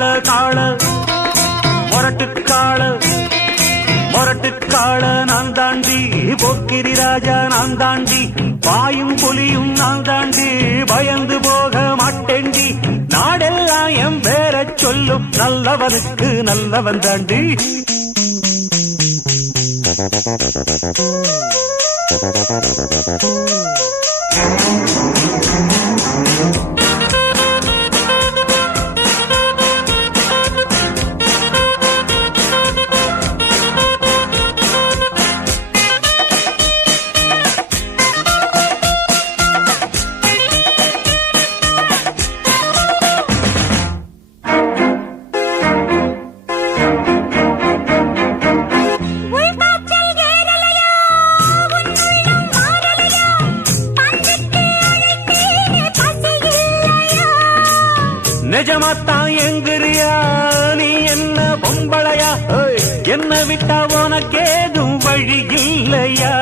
காள காள மொரட்டு காள நான் தாண்டி போக்கிரி ராஜா நான் தாண்டி பாயும் புலியும் நான் தாண்டி பயந்து போக மாட்டேண்டி நாடெல்லாம் என் பேர சொல்லும் நல்லவனுக்கு நல்லவன் தாண்டி நிஜமாத்தான் எங்கிறியா நீ என்ன பொம்பளையா என்ன விட்டா உனக்கேதும் வழி இல்லையா